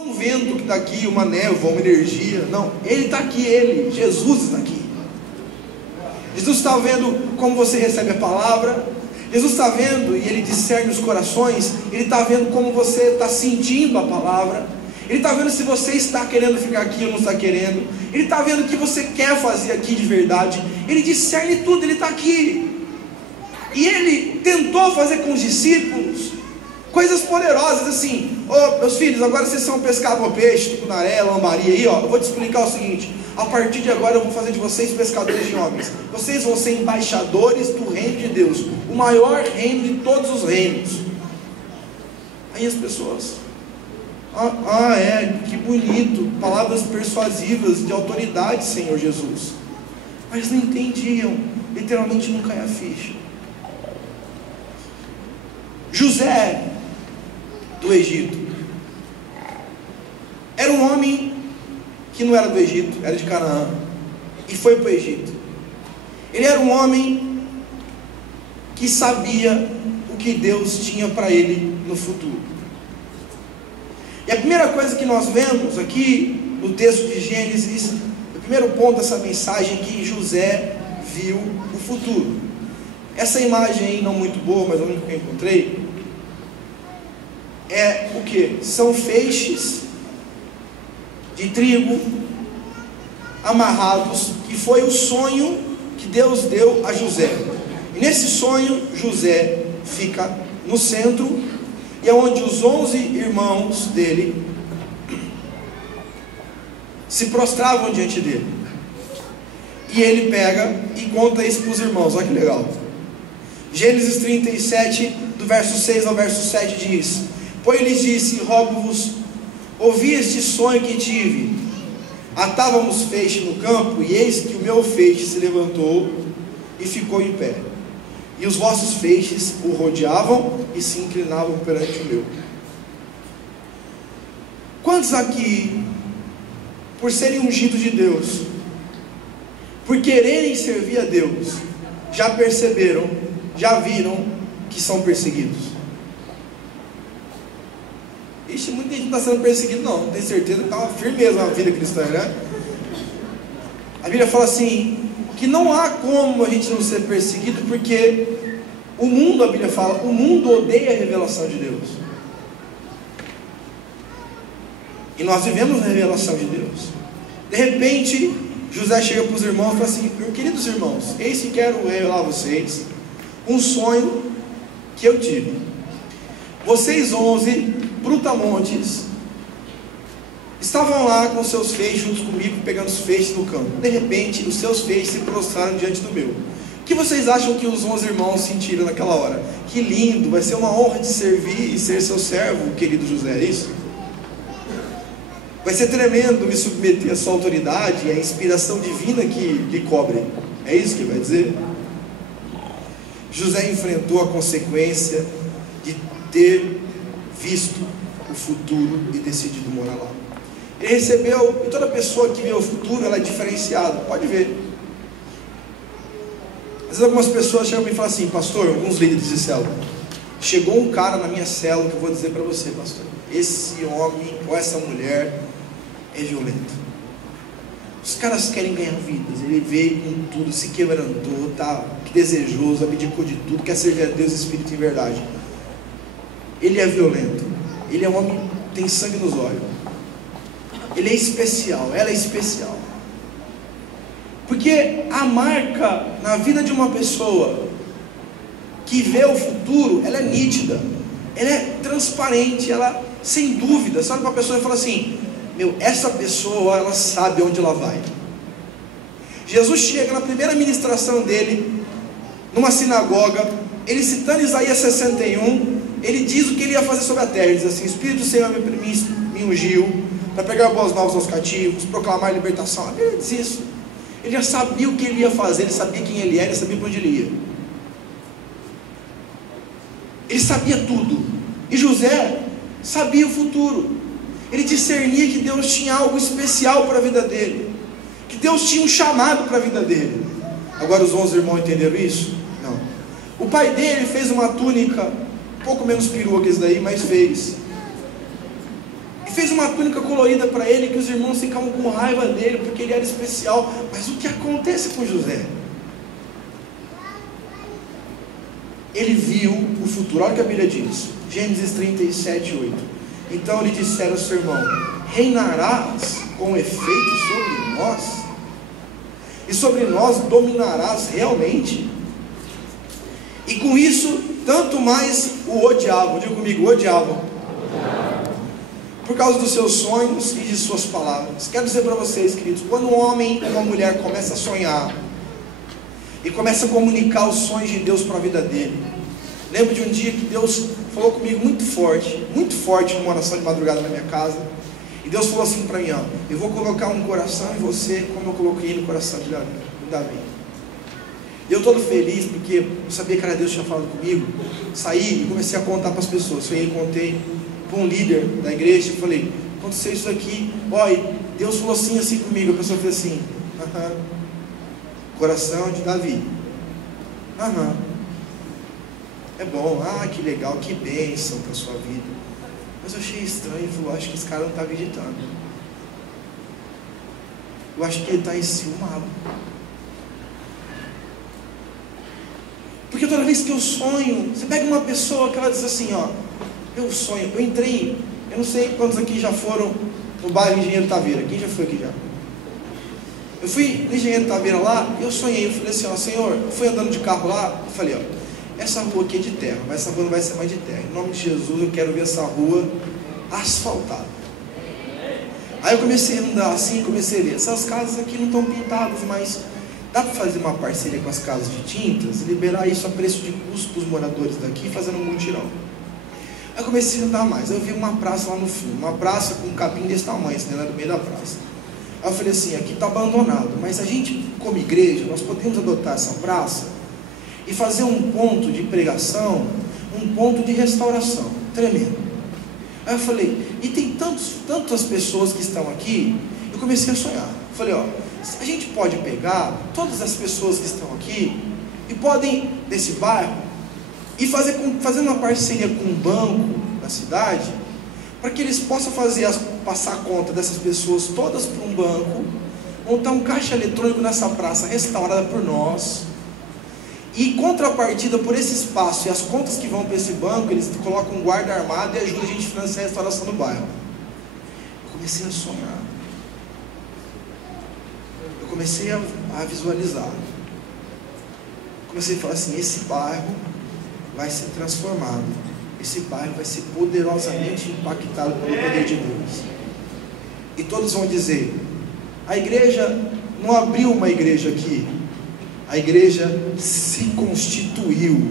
um vento que está aqui, uma névoa, uma energia. Não, Ele está aqui, Jesus está aqui. Jesus está vendo como você recebe a palavra. Jesus está vendo e Ele discerne os corações. Ele está vendo como você está sentindo a palavra. Ele está vendo se você está querendo ficar aqui ou não está querendo. Ele está vendo o que você quer fazer aqui de verdade. Ele discerne tudo, Ele está aqui. E Ele tentou fazer com os discípulos coisas poderosas, assim: meus filhos, agora vocês são pescador peixe, tucunaré, lambari aí, eu vou te explicar o seguinte: a partir de agora eu vou fazer de vocês pescadores de homens. Vocês vão ser embaixadores do reino de Deus, o maior reino de todos os reinos. Aí as pessoas: que bonito, palavras persuasivas de autoridade, Senhor Jesus. Mas não entendiam, literalmente não caia a ficha. José do Egito era um homem que não era do Egito, era de Canaã, e foi para o Egito. Ele era um homem que sabia o que Deus tinha para ele no futuro. E a primeira coisa que nós vemos aqui no texto de Gênesis, o primeiro ponto dessa mensagem, é que José viu o futuro. Essa imagem aí, não muito boa, mas a única que eu encontrei, é o que? São feixes de trigo amarrados, que foi o sonho que Deus deu a José. E nesse sonho, José fica no centro, e é onde os 11 irmãos dele se prostravam diante dele. E ele pega e conta isso para os irmãos. Olha que legal. Gênesis 37, do verso 6 ao verso 7 diz: pois lhes disse: rogo-vos, ouvi este sonho que tive. Atávamos feixe no campo, e eis que o meu feixe se levantou e ficou em pé, e os vossos feixes o rodeavam e se inclinavam perante o meu. Quantos aqui, por serem ungidos de Deus, por quererem servir a Deus, já perceberam, já viram que são perseguidos? Ixi, muita gente não está sendo perseguido, não tenho certeza que está uma firmeza na vida cristã, né? A Bíblia fala assim, que não há como a gente não ser perseguido, porque o mundo, a Bíblia fala, o mundo odeia a revelação de Deus, e nós vivemos a revelação de Deus. De repente, José chega para os irmãos e fala assim: queridos irmãos, eis que quero revelar a vocês um sonho que eu tive. Vocês 11 brutamontes estavam lá com seus feixes juntos comigo, pegando os feixes no campo. De repente, os seus feixes se prostraram diante do meu. O que vocês acham que os 11 irmãos sentiram naquela hora? Que lindo, vai ser uma honra de servir e ser seu servo, querido José, é isso? Vai ser tremendo me submeter à sua autoridade e à inspiração divina que lhe cobre. É isso que ele vai dizer? José enfrentou a consequência de ter visto o futuro e decidido morar lá. Ele recebeu, e toda pessoa que vê o futuro, ela é diferenciada, pode ver. Às vezes algumas pessoas chegam e falam assim: pastor, alguns líderes de célula, chegou um cara na minha célula que eu vou dizer para você, pastor, esse homem ou essa mulher é violento. Os caras querem ganhar vidas. Ele veio com tudo, se quebrantou, tá desejoso, abdicou de tudo, quer servir a Deus, Espírito e verdade. Ele é violento, ele é um homem, tem sangue nos olhos, ele é especial, ela é especial, porque a marca na vida de uma pessoa que vê o futuro, ela é nítida, ela é transparente, ela, sem dúvida, você olha para a pessoa e fala assim: essa pessoa, ela sabe onde ela vai. Jesus chega na primeira ministração dele, numa sinagoga, ele citando Isaías 61, ele diz o que ele ia fazer sobre a terra. Ele diz assim: o Espírito do Senhor me ungiu para pregar boas novas aos cativos, proclamar libertação. A Bíblia diz isso. Ele já sabia o que ele ia fazer, ele sabia quem ele era, ele sabia para onde ele ia. Ele sabia tudo. E José sabia o futuro. Ele discernia que Deus tinha algo especial para a vida dele, que Deus tinha um chamado para a vida dele. Agora os 11 irmãos entenderam isso? Não. O pai dele fez uma túnica um pouco menos perua que esse daí, mas fez. e fez uma túnica colorida para ele, que os irmãos ficavam com raiva dele, porque ele era especial. Mas o que acontece com José? Ele viu o futuro. Olha o que a Bíblia diz, Gênesis 37, 8. Então lhe disseram ao seu irmão: reinarás com efeito sobre nós, e sobre nós dominarás realmente. E com isso, tanto mais o odiavam. Diga comigo, odiavam, por causa dos seus sonhos e de suas palavras. Quero dizer para vocês, queridos, quando um homem ou uma mulher começa a sonhar e começa a comunicar os sonhos de Deus para a vida dele. Lembro de um dia que Deus falou comigo muito forte, numa oração de madrugada na minha casa. E Deus falou assim para mim: ó, eu vou colocar um coração em você, como eu coloquei no coração de Davi. Eu todo feliz, porque eu sabia que era Deus que tinha falado comigo. Saí e comecei a contar para as pessoas. Eu contei para um líder da igreja e falei: aconteceu isso aqui, ó, e Deus falou assim comigo. A pessoa fez assim: aham. Coração de Davi. Aham. É bom, que legal, que bênção para a sua vida. Mas eu achei estranho. Ele falou: acho que esse cara não está acreditando. Eu acho que ele está enciumado. Porque toda vez que eu sonho, você pega uma pessoa que ela diz assim: ó, eu sonho, eu entrei, eu não sei quantos aqui já foram no bairro Engenheiro Taveira. Quem já foi aqui já? Eu fui no Engenheiro Taveira lá, eu sonhei, eu falei assim: ó, Senhor, eu fui andando de carro lá, eu falei: ó, essa rua aqui é de terra, mas essa rua não vai ser mais de terra. Em nome de Jesus, eu quero ver essa rua asfaltada. Aí eu comecei a andar assim, comecei a ver, essas casas aqui não estão pintadas, mas dá para fazer uma parceria com as casas de tintas, liberar isso a preço de custo para os moradores daqui, fazendo um mutirão. Aí eu comecei a andar mais. Aí eu vi uma praça lá no fundo, uma praça com um capim desse tamanho, assim, né, no meio da praça. Aí eu falei assim: aqui está abandonado, mas a gente, como igreja, nós podemos adotar essa praça e fazer um ponto de pregação, um ponto de restauração tremendo. Aí eu falei: e tem tantas pessoas que estão aqui. Eu comecei a sonhar. Eu falei: ó, a gente pode pegar todas as pessoas que estão aqui e podem, desse bairro, e fazer uma parceria com um banco da cidade, para que eles possam passar a conta dessas pessoas todas para um banco, montar um caixa eletrônico nessa praça restaurada por nós, e em contrapartida por esse espaço e as contas que vão para esse banco, eles colocam um guarda armado e ajudam a gente a financiar a restauração do bairro. Eu comecei a sonhar, eu comecei a visualizar, comecei a falar assim: esse bairro vai ser transformado, esse bairro vai ser poderosamente impactado pelo poder de Deus. E todos vão dizer: a igreja não abriu uma igreja aqui, a igreja se constituiu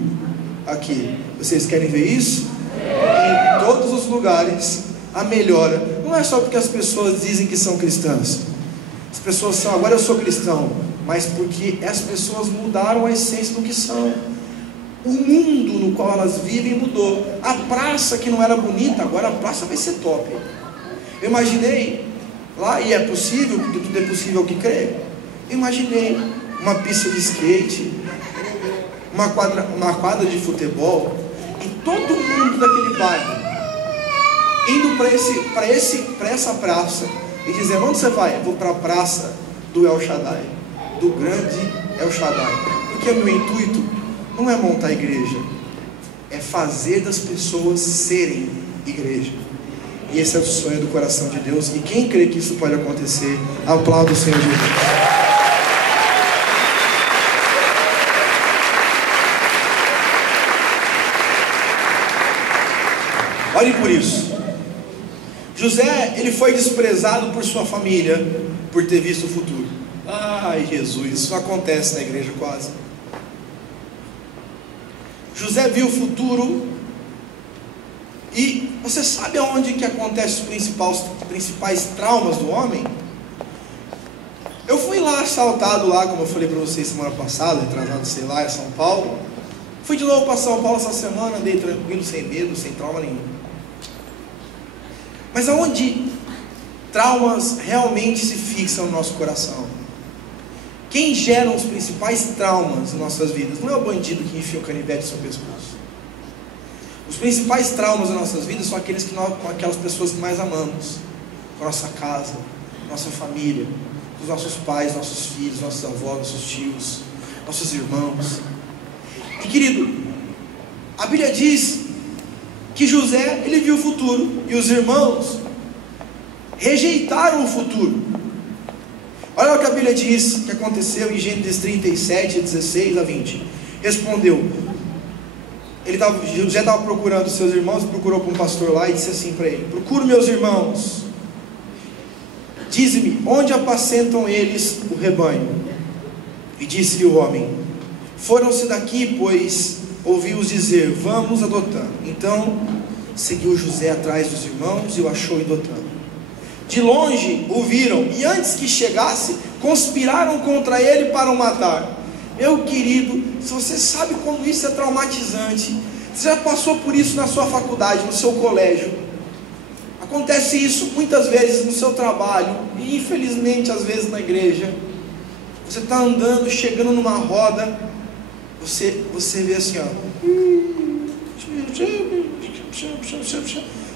aqui. Vocês querem ver isso? Em todos os lugares, a melhora não é só porque as pessoas dizem que são cristãs. As pessoas são: agora eu sou cristão, mas porque as pessoas mudaram a essência do que são. O mundo no qual elas vivem mudou. A praça que não era bonita, agora a praça vai ser top. Eu imaginei lá, e é possível, porque tudo é possível ao que crê. Eu imaginei uma pista de skate, uma quadra de futebol, e todo mundo daquele bairro indo para essa praça e dizendo: onde você vai? Eu vou para a praça do El Shaddai, do grande El Shaddai. Porque o meu intuito não é montar igreja, é fazer das pessoas serem igreja. E esse é o sonho do coração de Deus. E quem crê que isso pode acontecer, aplauda o Senhor Jesus. Olhem por isso. José, ele foi desprezado por sua família por ter visto o futuro. Ai, Jesus, isso acontece na igreja quase. José viu o futuro. E você sabe aonde que acontecem os principais traumas do homem? Eu fui lá assaltado lá, como eu falei para vocês semana passada, atrasado, sei lá, em São Paulo. Fui de novo para São Paulo essa semana, andei tranquilo, sem medo, sem trauma nenhum. Mas aonde traumas realmente se fixam no nosso coração? Quem gera os principais traumas em nossas vidas? Não é o bandido que enfia o canivete no seu pescoço. Os principais traumas das nossas vidas são aqueles com aquelas pessoas que mais amamos, com a nossa casa, nossa família, com os nossos pais, nossos filhos, nossos avós, nossos tios, nossos irmãos. E querido, a Bíblia diz que José, ele viu o futuro, e os irmãos rejeitaram o futuro. Olha o que a Bíblia diz que aconteceu em Gênesis 37, 16 a 20. Respondeu, José estava procurando seus irmãos, procurou para um pastor lá e disse assim para ele: procuro meus irmãos, dize-me, onde apacentam eles o rebanho? E disse-lhe o homem: foram-se daqui, pois ouvi-os dizer, vamos a Dotã. Então seguiu José atrás dos irmãos e o achou em Dotã. De longe o viram, e antes que chegasse, conspiraram contra ele para o matar. Meu querido, se você sabe como isso é traumatizante, você já passou por isso na sua faculdade, no seu colégio. Acontece isso muitas vezes no seu trabalho, e infelizmente às vezes na igreja. Você está andando, chegando numa roda, você vê assim, ó.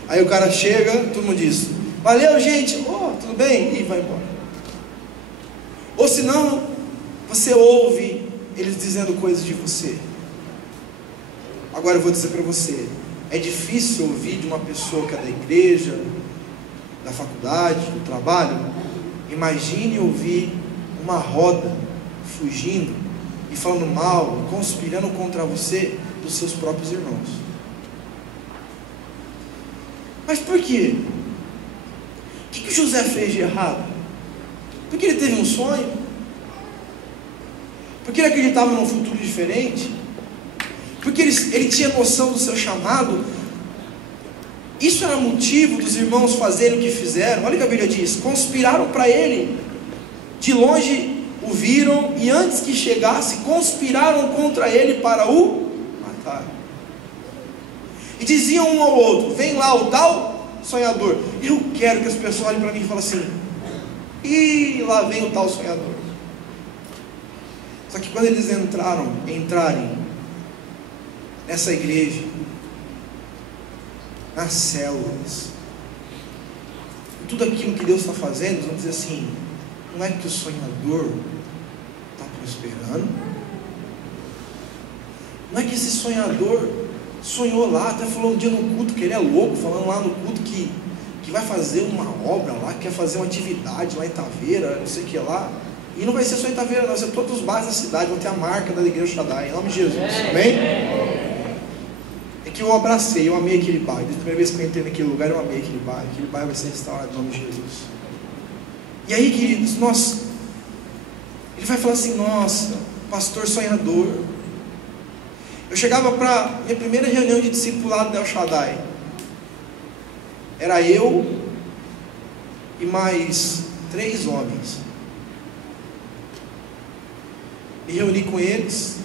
Aí o cara chega, todo mundo diz: valeu, gente, tudo bem? E vai embora. Ou senão, você ouve eles dizendo coisas de você. Agora eu vou dizer para você, é difícil ouvir de uma pessoa que é da igreja, da faculdade, do trabalho. Imagine ouvir uma roda fugindo e falando mal, conspirando contra você, dos seus próprios irmãos. Mas por quê? O que José fez de errado? Porque ele teve um sonho? Porque ele acreditava num futuro diferente? Porque ele tinha noção do seu chamado? Isso era motivo dos irmãos fazerem o que fizeram? Olha o que a Bíblia diz: conspiraram para ele, de longe o viram, e antes que chegasse, conspiraram contra ele para o matar. E diziam um ao outro: vem lá o tal sonhador. Eu quero que as pessoas olhem para mim e falem assim: e lá vem o tal sonhador. Só que quando eles entrarem nessa igreja, nas células, tudo aquilo que Deus está fazendo, eles vão dizer assim: não é que o sonhador está prosperando? Não é que esse sonhador sonhou lá, até falou um dia no culto que ele é louco, falando lá no culto que vai fazer uma obra lá, que quer fazer uma atividade lá em Itaveira, não sei o que lá. E não vai ser só em Itaveira, não, vai ser todos os bairros da cidade, vão ter a marca da igreja Shaddai, em nome de Jesus, amém? É que eu abracei, eu amei aquele bairro. Desde a primeira vez que eu entrei naquele lugar, eu amei aquele bairro vai ser restaurado em nome de Jesus. E aí, queridos, ele vai falar assim: nossa, pastor sonhador. Eu chegava para minha primeira reunião de discipulado da El Shaddai, era eu e mais 3 homens. Me reuni com eles,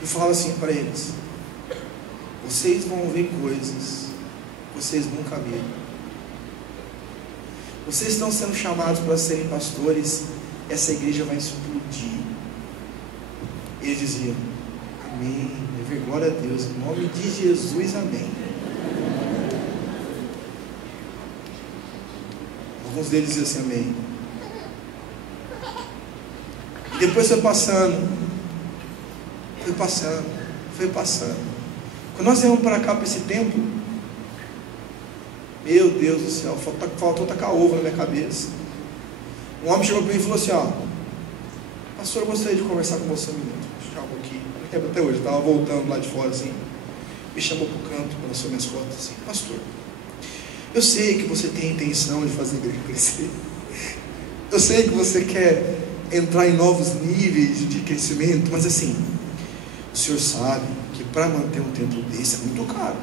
eu falava assim para eles: vocês vão ver coisas que vocês nunca viram. Vocês estão sendo chamados para serem pastores, essa igreja vai explodir. Eles diziam: amém, glória a Deus, em nome de Jesus, amém. Alguns deles diziam assim: amém. E depois foi passando. Quando nós viemos para cá, para esse templo, meu Deus do céu, faltou tacar ovo na minha cabeça. Um homem chegou para mim e falou assim: pastor, eu gostaria de conversar com você um minuto. Calma aqui, não lembro até hoje, eu estava voltando lá de fora assim, me chamou para o canto, passou minhas fotos assim: pastor, eu sei que você tem a intenção de fazer a igreja crescer, eu sei que você quer entrar em novos níveis de crescimento, mas assim, o senhor sabe que para manter um templo desse é muito caro.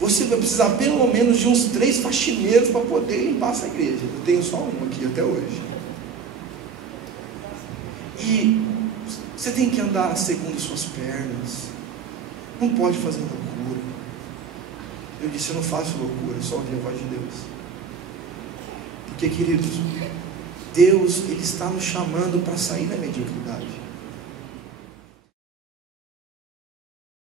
Você vai precisar pelo menos de uns 3 faxineiros para poder limpar essa igreja. Eu tenho só um aqui até hoje. E você tem que andar segundo suas pernas, não pode fazer loucura. Eu disse: eu não faço loucura, só ouvir a voz de Deus. Porque, queridos, Deus, Ele está nos chamando para sair da mediocridade.